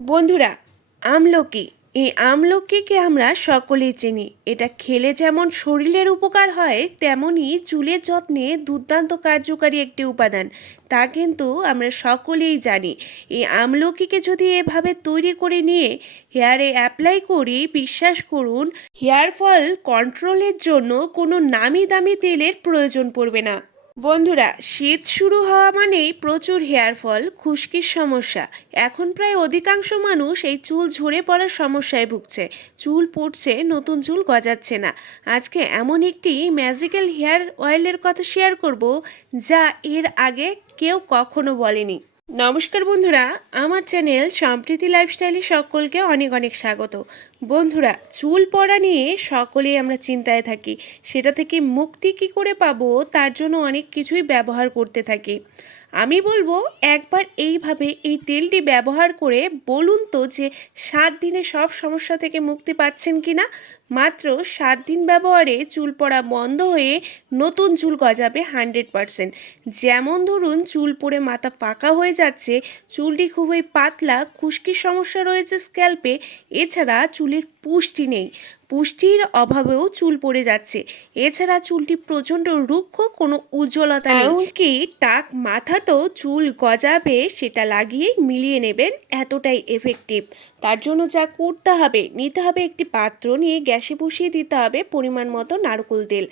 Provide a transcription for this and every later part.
বন্ধুরা, আমলকি। এই আমলকিকে আমরা সকলেই চিনি। এটা খেলে যেমন শরীরের উপকার হয় তেমনই চুলের যত্নে দুর্দান্ত কার্যকারী একটি উপাদান। তা কিন্তু আমরা সকলেই জানি। এই আমলকিকে যদি এভাবে তৈরি করে নিয়ে হেয়ারে অ্যাপ্লাই করি, বিশ্বাস করুন, হেয়ার ফল কন্ট্রোলের জন্য কোনো নামি দামি তেলের প্রয়োজন পড়বে না। বন্ধুরা, শীত শুরু হওয়া মানেই প্রচুর হেয়ার ফল, খুশকির সমস্যা। এখন প্রায় অধিকাংশ মানুষ এই চুল ঝরে পড়ার সমস্যায় ভুগছে। চুল পড়ছে, নতুন চুল গজাচ্ছে না। আজকে এমন একটি ম্যাজিক্যাল হেয়ার অয়েলের কথা শেয়ার করব, যা এর আগে কেউ কখনো বলেনি। নমস্কার বন্ধুরা, আমার চ্যানেল সম্প্রীতি লাইফস্টাইলে সকলকে অনেক অনেক স্বাগত। বন্ধুরা, চুল পড়া নিয়ে সকলেই আমরা চিন্তায় থাকি। সেটা থেকে মুক্তি কি করে পাবো, তার জন্য অনেক কিছুই ব্যবহার করতে থাকি। আমি বলব একবার এইভাবে এই তেলটি ব্যবহার করে বলুন তো যে সাত দিনে সব সমস্যা থেকে মুক্তি পাচ্ছেন কি না মাত্র সাত দিন ব্যবহারে চুল পড়া বন্ধ হয়ে নতুন চুল গজাবে হান্ড্রেড পারসেন্ট। যেমন ধরুন চুল পড়ে মাথা ফাঁকা হয়ে যাচ্ছে, চুলটি খুবই পাতলা, খুশকির সমস্যা রয়েছে স্ক্যাল্পে। এছাড়া চুলের পুষ্টি নেই। পুষ্টির অভাবেও চুল পড়ে যাচ্ছে। এছাড়া চুলটি প্রচণ্ড রুক্ষ, কোনো উজ্জ্বলতা নেই। এমনকি টাক মাথাতেও চুল গজাবে, সেটা লাগিয়ে মিলিয়ে নেবেন, এতটাই এফেক্টিভ তার জন্য যা করতে হবে, নিতে হবে একটি পাত্র নিয়ে গ্যাসে বসিয়ে দিতে হবে পরিমাণ মতো নারকোল তেল।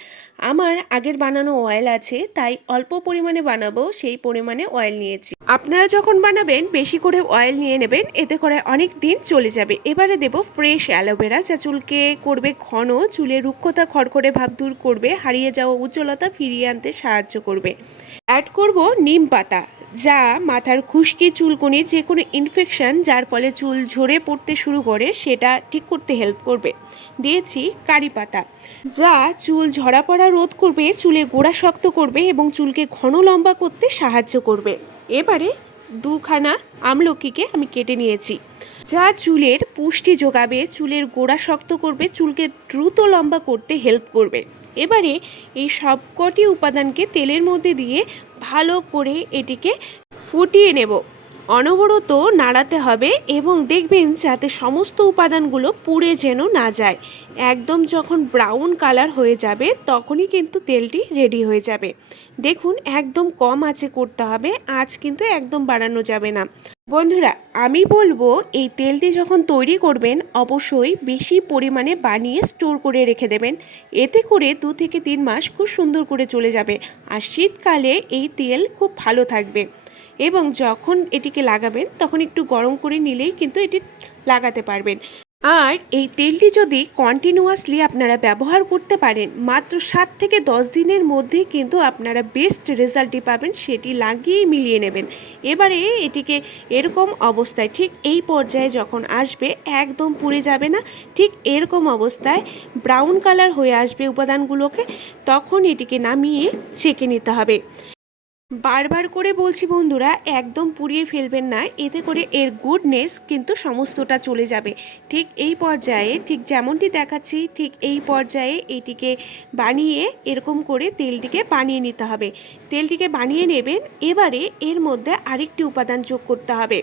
আমার আগের বানানো অয়েল আছে, তাই অল্প পরিমাণে বানাবো, সেই পরিমাণে অয়েল নিয়েছি। আপনারা যখন বানাবেন, বেশি করে অয়েল নিয়ে নেবেন, এতে করে অনেক দিন চলে যাবে। এবারে দেব ফ্রেশ অ্যালোভেরা, যা চুলকে করবে ঘন চুলের রুক্ষতা খড়খড়ে ভাব দূর করবে, হারিয়ে যাওয়া উজ্জ্বলতা ফিরিয়ে আনতে সাহায্য করবে। অ্যাড করব নিম পাতা, যা মাথার খুশকি চুলকুনি যে কোনো ইনফেকশন যার ফলে চুল ঝরে পড়তে শুরু করে, সেটা ঠিক করতে হেল্প করবে। দিয়েছি কারি পাতা, যা চুল ঝরা পড়া রোধ করবে, চুলে গোড়া শক্ত করবে এবং চুলকে ঘন লম্বা করতে সাহায্য করবে। এবারে দুখানা আমলকিকে আমি কেটে নিয়েছি। যা চুলের পুষ্টি যোগাবে, চুলের গোড়া শক্ত করবে, চুলকে দ্রুত লম্বা করতে হেল্প করবে। এবারে এই সবকটি উপাদানকে তেলের মধ্যে দিয়ে ভালো করে এটিকে ফুটিয়ে নেব। অনবরত নাড়াতে হবে এবং দেখবেন যাতে সমস্ত উপাদানগুলো পুড়ে যেন না যায়। একদম যখন ব্রাউন কালার হয়ে যাবে, তখনই কিন্তু তেলটি রেডি হয়ে যাবে। দেখুন, একদম কম আঁচে করতে হবে, আঁচ কিন্তু একদম বাড়ানো যাবে না। বন্ধুরা, আমি বলব, এই তেলটি যখন তৈরি করবেন, অবশ্যই বেশি পরিমাণে বানিয়ে স্টোর করে রেখে দেবেন। এতে করে দু থেকে তিন মাস খুব সুন্দর করে চলে যাবে। আর শীতকালে এই তেল খুব ভালো থাকবে। এবং যখন এটিকে লাগাবেন, তখন একটু গরম করে নিলেই কিন্তু এটি লাগাতে পারবেন। আর এই তেলটি যদি কন্টিনিউয়াসলি আপনারা ব্যবহার করতে পারেন, মাত্র সাত থেকে দশ দিনের মধ্যেই কিন্তু আপনারা বেস্ট রেজাল্টটি পাবেন, সেটি লাগিয়েই মিলিয়ে নেবেন। এবারে এটিকে এরকম অবস্থায়, ঠিক এই পর্যায়ে যখন আসবে, একদম পুড়ে যাবে না, ঠিক এরকম অবস্থায় ব্রাউন কালার হয়ে আসবে উপাদানগুলোকে, তখন এটিকে নামিয়ে ছেঁকে নিতে হবে। বারবার করে বলছি বন্ধুরা, একদম পুড়িয়ে ফেলবেন না, এতে করে এর গুডনেস কিন্তু সমস্তটা চলে যাবে। ঠিক এই পর্যায়ে, ঠিক যেমনটি দেখাচ্ছি, ঠিক এই পর্যায়ে এটিকে বানিয়ে এরকম করে তেলটিকে বানিয়ে নিতে হবে। তেলটিকে বানিয়ে নেবেন, এবারে এর মধ্যে আরেকটি উপাদান যোগ করতে হবে।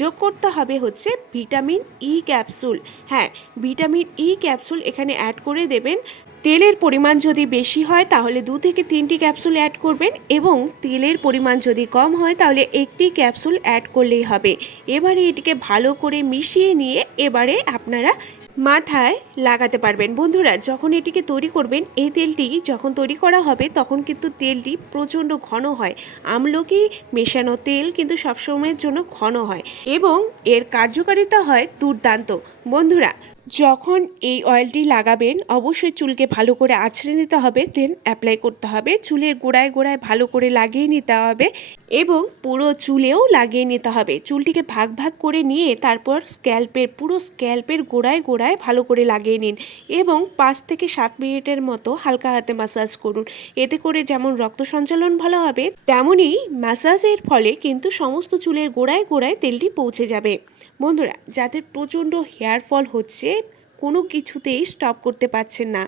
যোগ করতে হবে হচ্ছে ভিটামিন ই ক্যাপসুল হ্যাঁ ভিটামিন ই ক্যাপসুল এখানে অ্যাড করে দেবেন। তেলের পরিমাণ যদি বেশি হয়, তাহলে দু থেকে তিনটি ক্যাপসুল অ্যাড করবেন এবং তেলের পরিমাণ যদি কম হয়, তাহলে একটি ক্যাপসুল অ্যাড করলেই হবে। এবারে এটিকে ভালো করে মিশিয়ে নিয়ে এবারে আপনারা মাথায় লাগাতে পারবেন। বন্ধুরা, যখন এটিকে তৈরি করবেন, এই তেলটি যখন তৈরি করা হবে, তখন কিন্তু তেলটি প্রচণ্ড ঘন হয়। আমলকি মেশানো তেল কিন্তু সবসময়ের জন্য ঘন হয় এবং এর কার্যকারিতা হয় দুর্দান্ত। বন্ধুরা যখন এই অয়েলটি লাগাবেন, অবশ্যই চুলকে ভালো করে আছড়ে নিতে হবে দেন অ্যাপ্লাই করতে হবে। চুলের গোড়ায় গোড়ায় ভালো করে লাগিয়ে নিতে হবে এবং পুরো চুলেও লাগিয়ে নিতে হবে। চুলটিকে ভাগ ভাগ করে নিয়ে তারপর স্ক্যাল্পের পুরো স্ক্যাল্পের গোড়ায় গোড়ায় ভালো করে লাগিয়ে নিন এবং পাঁচ থেকে সাত মিনিটের মতো হালকা হাতে মাসাজ করুন। এতে করে যেমন রক্ত সঞ্চালন ভালো হবে, তেমনই ম্যাসাজের ফলে কিন্তু সমস্ত চুলের গোড়ায় গোড়ায় তেলটি পৌঁছে যাবে। বন্ধুরা, যাদের প্রচণ্ড হেয়ার ফল হচ্ছে, কোনো কিছুতেই স্টপ করতে পারছেন না।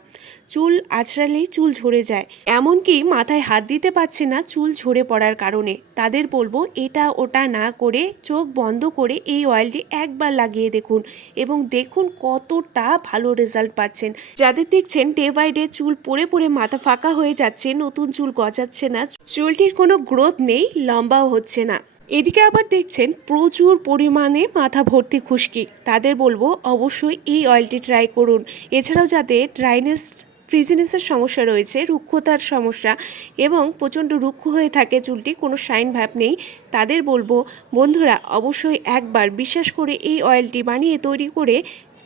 চুল আছড়ালেই চুল ঝরে যায়। এমনকি মাথায় হাত দিতে পারছে না চুল ঝরে পড়ার কারণে। তাদের বলব, এটা ওটা না করে চোখ বন্ধ করে এই অয়েলটি একবার লাগিয়ে দেখুন এবং দেখুন কতটা ভালো রেজাল্ট পাচ্ছেন। যাদের দেখছেন ডে বাই ডে চুল পড়ে পড়ে মাথা ফাঁকা হয়ে যাচ্ছে, নতুন চুল গজাচ্ছে না, চুলটির কোনো গ্রোথ নেই, লম্বাও হচ্ছে না। এদিকে আবার দেখছেন প্রচুর পরিমাণে মাথা ভর্তি খুশকি। তাদের বলব অবশ্যই এই অয়েলটি ট্রাই করুন। এছাড়াও যাদের ড্রাইনেস ফ্রিজিনেসের সমস্যা রয়েছে, রুক্ষতার সমস্যা এবং প্রচণ্ড রুক্ষ হয়ে থাকে চুলটি, কোনো সাইন ভাব নেই। তাদের বলব, বন্ধুরা, অবশ্যই একবার বিশ্বাস করে এই অয়েলটি বানিয়ে তৈরি করে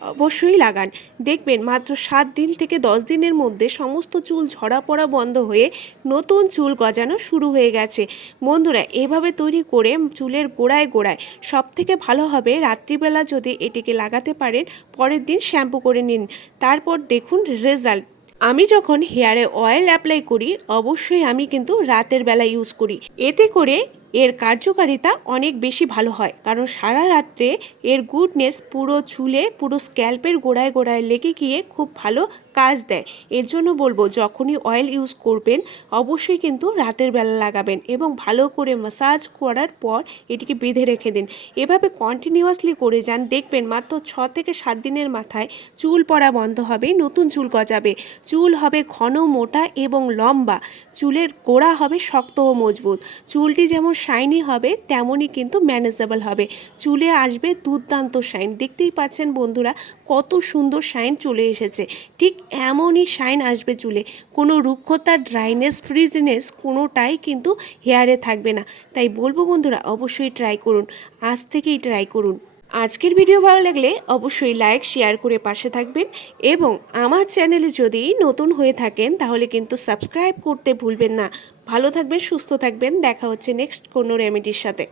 অবশ্যই লাগান। দেখবেন মাত্র সাত দিন থেকে দশ দিনের মধ্যে সমস্ত চুল ঝরা পড়া বন্ধ হয়ে নতুন চুল গজানো শুরু হয়ে গেছে। বন্ধুরা, এভাবে তৈরি করে চুলের গোড়ায় গোড়ায় সব থেকে ভালো হবে রাত্রিবেলা যদি এটিকে লাগাতে পারেন, পরের দিন শ্যাম্পু করে নিন। তারপর দেখুন রেজাল্ট। আমি যখন হেয়ারে অয়েল অ্যাপ্লাই করি, অবশ্যই আমি কিন্তু রাতের বেলা ইউজ করি। এতে করে এর কার্যকারিতা অনেক বেশি ভালো হয়। কারণ সারা রাত্রে এর গুডনেস পুরো চুলে, পুরো স্ক্যাল্পের গোড়ায় গোড়ায় লেগে গিয়ে খুব ভালো কাজ দেয়। এর জন্য বলব, যখনই অয়েল ইউজ করবেন, অবশ্যই কিন্তু রাতের বেলা লাগাবেন এবং ভালো করে মাসাজ করার পর এটিকে বেঁধে রেখে দিন। এভাবে কন্টিনিউয়াসলি করে যান, দেখবেন মাত্র ছ থেকে সাত দিনের মাথায় চুল পড়া বন্ধ হবে, নতুন চুল গজাবে। চুল হবে ঘন, মোটা এবং লম্বা। চুলের গোড়া হবে শক্ত ও মজবুত। চুলটি যেমন শাইনি হবে, তেমনই কিন্তু ম্যানেজেবল হবে। চুলে আসবে দুর্দান্ত শাইন দেখতেই পাচ্ছেন বন্ধুরা, কত সুন্দর শাইন চলে এসেছে। ঠিক এমনই শাইন আসবে চুলে। কোনো রুক্ষতা ড্রাইনেস ফ্রিজনেস কোনোটাই কিন্তু হেয়ারে থাকবে না। তাই বলব বন্ধুরা, অবশ্যই ট্রাই করুন। আজ থেকেই ট্রাই করুন। আজকের ভিডিও ভালো লাগলে অবশ্যই লাইক, শেয়ার করে পাশে থাকবেন এবং আমার চ্যানেলে যদি নতুন হয়ে থাকেন তাহলে কিন্তু সাবস্ক্রাইব করতে ভুলবেন না। ভালো থাকবেন, সুস্থ থাকবেন। দেখা হচ্ছে নেক্সট কোনো রেমেডির সাথে।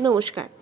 নমস্কার।